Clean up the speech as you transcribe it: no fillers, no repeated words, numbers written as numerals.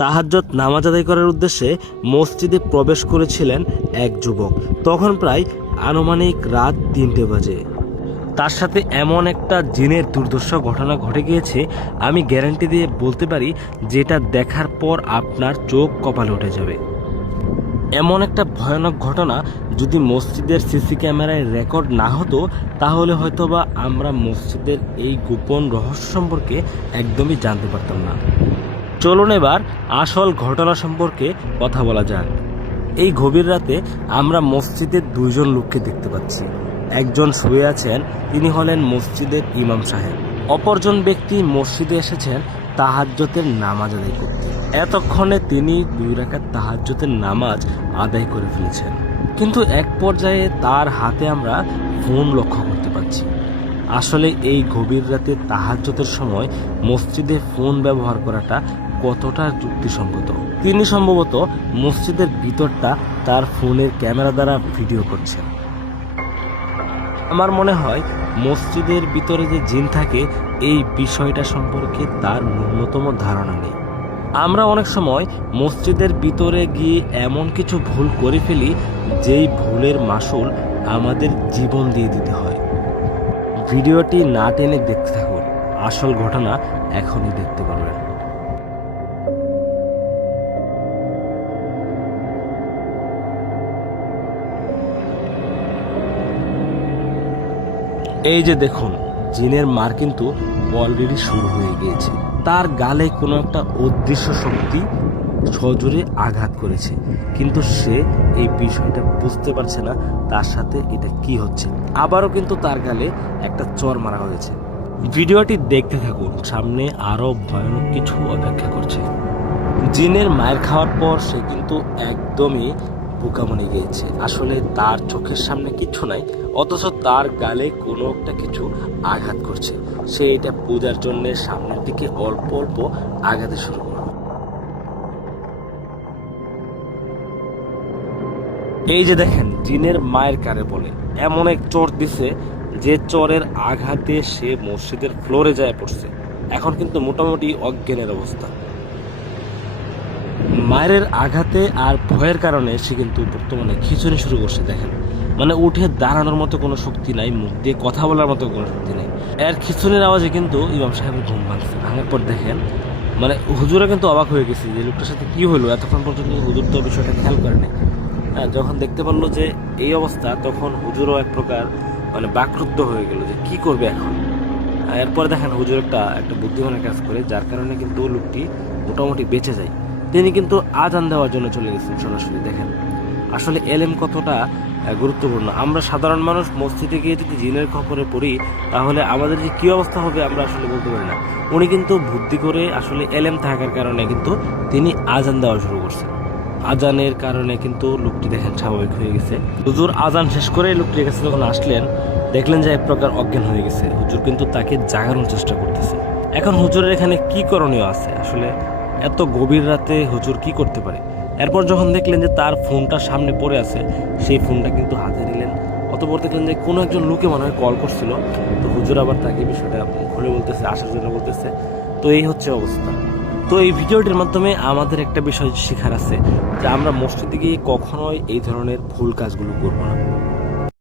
তাহাজ্জুদ নামাজ আদায় করার উদ্দেশ্যে মসজিদে প্রবেশ করেছিলেন এক যুবক। তখন প্রায় আনুমানিক রাত 3টে বাজে। তার সাথে এমন একটা জিনের দুর্দশা ঘটনা ঘটে গিয়েছে, আমি গ্যারান্টি দিয়ে বলতে পারি যেটা দেখার পর আপনার চোখ কপালে উঠে যাবে। এমন একটা ভয়ানক ঘটনা যদি মসজিদের সিসি ক্যামেরায় রেকর্ড না হতো, তাহলে হয়তোবা আমরা মসজিদের এই গোপন রহস্য সম্পর্কে একদমই জানতে পারতাম না। চলুন এবার আসল ঘটনা সম্পর্কে কথা বলা যাক। এই গভীর রাতে আমরা মসজিদের 2জন লোককে দেখতে পাচ্ছি। একজন শুয়ে আছেন, তিনি হলেন মসজিদের ইমাম সাহেব। অপরজন ব্যক্তি মসজিদে এসেছেন তাহাজ্জুদের নামাজ আদায় করতে। এতক্ষণে তিনি 2 রাকাত তাহাজ্জুদের নামাজ আদায় করে ফেলেছেন, কিন্তু এক পর্যায়ে তার হাতে আমরা ফোন লক্ষ্য করতে পারছি। আসলে এই গভীর রাতে তাহাজ্জুদের সময় মসজিদে ফোন ব্যবহার করাটা কতটা যুক্তিসঙ্গত। তিনি সম্ভবত মসজিদের ভিতরটা তার ফোনের ক্যামেরা দ্বারা ভিডিও করছেন। আমার মনে হয় মসজিদের ভিতরে যে জিন থাকে, এই বিষয়টা সম্পর্কে তার ন্যূনতম ধারণা নেই। আমরা অনেক সময় মসজিদের ভিতরে গিয়ে এমন কিছু ভুল করে ফেলি, যেই ভুলের মাসুল আমাদের জীবন দিয়ে দিতে হয়। ভিডিওটি না টেনে দেখতে থাকুন, আসল ঘটনা এখনই দেখতে পারবেন। এই যে দেখুন, জিনের মার কিন্তু অলরেডি শুরু হয়ে গিয়েছে। তার গালে কোনো একটা অদৃশ্য শক্তি সজোরে আঘাত করেছে, কিন্তু সে এই বিষয়টা বুঝতে পারছে না তার সাথে এটা কি হচ্ছে। আবারও কিন্তু তার গালে একটা চর মারা হয়েছে। ভিডিওটি দেখতে থাকুন, সামনে আরো ভয়ানক কিছু অপেক্ষা করছে। জিনের মায়ের খাওয়ার পর সে কিন্তু একদমই বোকা মনে গিয়েছে। আসলে তার চোখের সামনে কিছু নাই, অথচ তার গালে কোনো একটা কিছু আঘাত করছে। সে এটা বোঝার জন্য সামনের দিকে অল্প অল্প আঘাতে শুরু করল। এই যে দেখেন, জিনের মায়ের কারে বলে এমন এক চর দিছে, যে চরের আঘাতে সে মসজিদের ফ্লোরে যায় পড়ছে। এখন কিন্তু মোটামুটি অজ্ঞানের অবস্থা। মায়ের আঘাতে আর ভয়ের কারণে সে কিন্তু বর্তমানে খিঁচুনি শুরু করছে। দেখেন, মানে উঠে দাঁড়ানোর মতো কোনো শক্তি নাই, মুখ দিয়ে কথা বলার মতো কোনো শক্তি নেই। এর খিঁচুনির আওয়াজে কিন্তু ইমাম সাহেবের ঘুম ভাঙছে। ভাঙার পর দেখেন, মানে হুজুরা কিন্তু অবাক হয়ে গেছে যে লোকটার সাথে কি হলো। এতক্ষণ পর্যন্ত হুজুর তো বিষয়টা খেয়াল করেনি। যখন দেখতে পারলো যে এই অবস্থা, তখন হুজুরও এক প্রকার মানে বাকরুদ্ধ হয়ে গেল যে কি করবে এখন। এরপর দেখেন হুজুর একটা বুদ্ধিমানের কাজ করে, যার কারণে কিন্তু লোকটি মোটামুটি বেঁচে যায়। তিনি কিন্তু আজান দেওয়ার জন্য চলে গেছেন সরাসরি। দেখেন আসলে এলেম কতটা গুরুত্বপূর্ণ। আমরা সাধারণ মানুষ মসজিদে গিয়ে যদি জিনের খবরে পড়ি, তাহলে আমাদের যে কী অবস্থা হবে আমরা আসলে বলতে পারি না। উনি কিন্তু বুদ্ধি করে, আসলে এলেম থাকার কারণে কিন্তু তিনি আজান দেওয়া শুরু করছেন। আজানের কারণে কিন্তু লোকটি দেখেন স্বাভাবিক হয়ে গেছে। হুজুর আজান শেষ করে লোকটির কাছে যখন আসলেন, দেখলেন যে এক প্রকার অজ্ঞান হয়ে গেছে। হুজুর কিন্তু তাকে জাগানোর চেষ্টা করতেছে। এখন হুজুরের এখানে কি করণীয় আছে? আসলে এত গভীর রাতে হুজুর কি করতে পারে? এরপর যখন দেখলেন যে তার ফোনটা সামনে পড়ে আছে, সেই ফোনটা কিন্তু হাতে নিলেন। অতঃপর দেখলেন যে কোনো একজন লোকে মনে হয় কল করছিল। তো হুজুর আবার তাকে বিষয়টা খুলে বলতেছে, আসার জন্য বলতেছে। তো এই হচ্ছে অবস্থা। তো এই ভিডিওটির মাধ্যমে আমাদের একটা বিষয় শেখার আছে যে আমরা মসজিদে গিয়ে কখনোই এই ধরনের ভুল কাজগুলো করবো না।